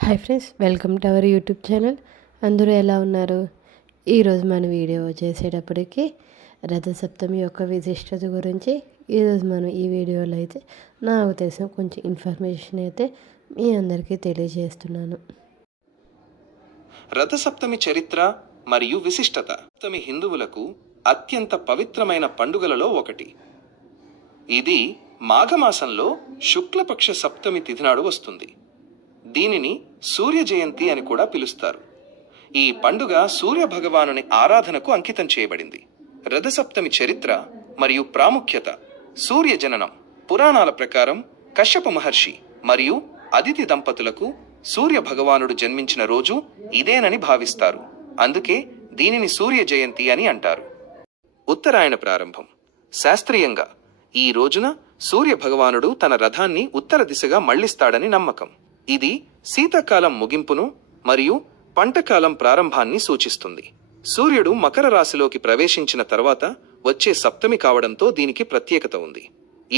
Hi friends, welcome to our YouTube channel. అందరూ ఎలా ఉన్నారు? ఈరోజు మన వీడియో చేసేటప్పటికి రథసప్తమి యొక్క విశిష్టత గురించి ఈరోజు మనం ఈ వీడియోలో అయితే నాకు తెలిసిన కొంచెం ఇన్ఫర్మేషన్ అయితే మీ అందరికీ తెలియజేస్తున్నాను. రథసప్తమి చరిత్ర మరియు విశిష్టత. సప్తమి హిందువులకు అత్యంత పవిత్రమైన పండుగలలో ఒకటి. ఇది మాఘమాసంలో శుక్లపక్ష సప్తమి తిథి నాడు వస్తుంది. దీనిని సూర్య జయంతి అని కూడా పిలుస్తారు. ఈ పండుగ సూర్య భగవానుని ఆరాధనకు అంకితం చేయబడింది. రథసప్తమి చరిత్ర మరియు ప్రాముఖ్యత. సూర్య జననం. పురాణాల ప్రకారం కశ్యప మహర్షి మరియు అదితి దంపతులకు సూర్య భగవానుడు జన్మించిన రోజు ఇదేనని భావిస్తారు. అందుకే దీనిని సూర్య జయంతి అని అంటారు. ఉత్తరాయణ ప్రారంభం. శాస్త్రీయంగా ఈ రోజున సూర్య భగవానుడు తన రథాన్ని ఉత్తర దిశగా మళ్లిస్తాడని నమ్మకం. ఇది శీతాకాలం ముగింపును మరియు పంటకాలం ప్రారంభాన్ని సూచిస్తుంది. సూర్యుడు మకర రాశిలోకి ప్రవేశించిన తర్వాత వచ్చే సప్తమి కావడంతో దీనికి ప్రత్యేకత ఉంది.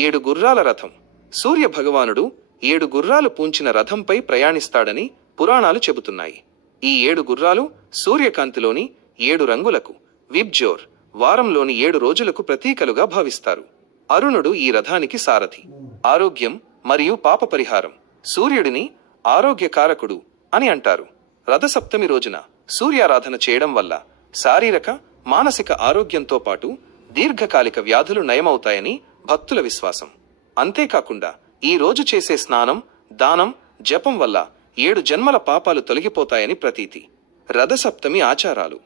7 గుర్రాల రథం. సూర్య భగవానుడు 7 గుర్రాలు పూంచిన రథంపై ప్రయాణిస్తాడని పురాణాలు చెబుతున్నాయి. ఈ 7 గుర్రాలు సూర్యకాంతిలోని 7 రంగులకు, విబ్జోర్ వారంలోని 7 రోజులకు ప్రతీకలుగా భావిస్తారు. అరుణుడు ఈ రథానికి సారథి. ఆరోగ్యం మరియు పాప పరిహారం. సూర్యుడిని ఆరోగ్యకారకుడు అని అంటారు. రథసప్తమి రోజున సూర్యారాధన చేయడం వల్ల శారీరక, మానసిక ఆరోగ్యంతో పాటు దీర్ఘకాలిక వ్యాధులు నయమవుతాయని భక్తుల విశ్వాసం. అంతేకాకుండా ఈ రోజు చేసే స్నానం, దానం, జపం వల్ల 7 జన్మల పాపాలు తొలగిపోతాయని ప్రతీతి. రథసప్తమి ఆచారాలు.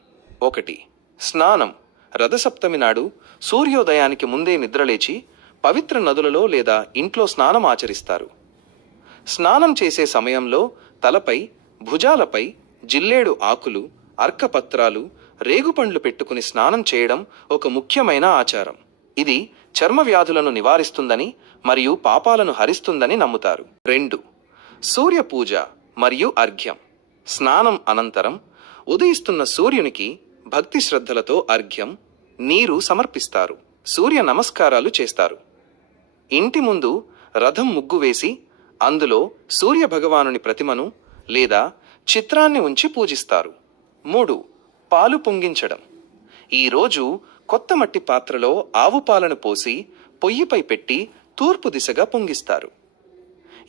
1. స్నానం. రథసప్తమి నాడు సూర్యోదయానికి ముందే నిద్రలేచి పవిత్ర నదులలో లేదా ఇంట్లో స్నానం ఆచరిస్తారు. స్నానం చేసే సమయంలో తలపై, భుజాలపై జిల్లేడు ఆకులు, అర్కపత్రాలు, రేగుపండ్లు పెట్టుకుని స్నానం చేయడం ఒక ముఖ్యమైన ఆచారం. ఇది చర్మ వ్యాధులను నివారిస్తుందని మరియు పాపాలను హరిస్తుందని నమ్ముతారు. 2. సూర్య పూజ మరియు అర్ఘ్యం. స్నానం అనంతరం ఉదయిస్తున్న సూర్యునికి భక్తి శ్రద్ధలతో అర్ఘ్యం, నీరు సమర్పిస్తారు. సూర్య నమస్కారాలు చేస్తారు. ఇంటి ముందు రథం ముగ్గు వేసి అందులో సూర్య భగవానుని ప్రతిమను లేదా చిత్రాన్ని ఉంచి పూజిస్తారు. 3. పాలు పొంగించడం. ఈరోజు కొత్త మట్టి పాత్రలో ఆవు పాలను పోసి పొయ్యిపై పెట్టి తూర్పు దిశగా పొంగిస్తారు.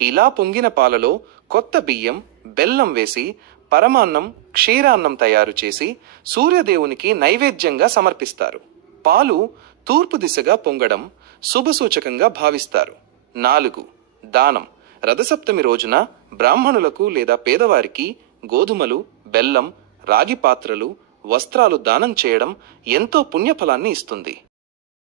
ఇలా పొంగిన పాలలో కొత్త బియ్యం, బెల్లం వేసి పరమాన్నం, క్షీరాన్నం తయారు చేసి సూర్యదేవునికి నైవేద్యంగా సమర్పిస్తారు. పాలు తూర్పు దిశగా పొంగడం శుభసూచకంగా భావిస్తారు. 4. దానం. రథసప్తమి రోజున బ్రాహ్మణులకు లేదా పేదవారికి గోధుమలు, బెల్లం, రాగి పాత్రలు, వస్త్రాలు దానం చేయడం ఎంతో పుణ్యఫలాన్ని ఇస్తుంది.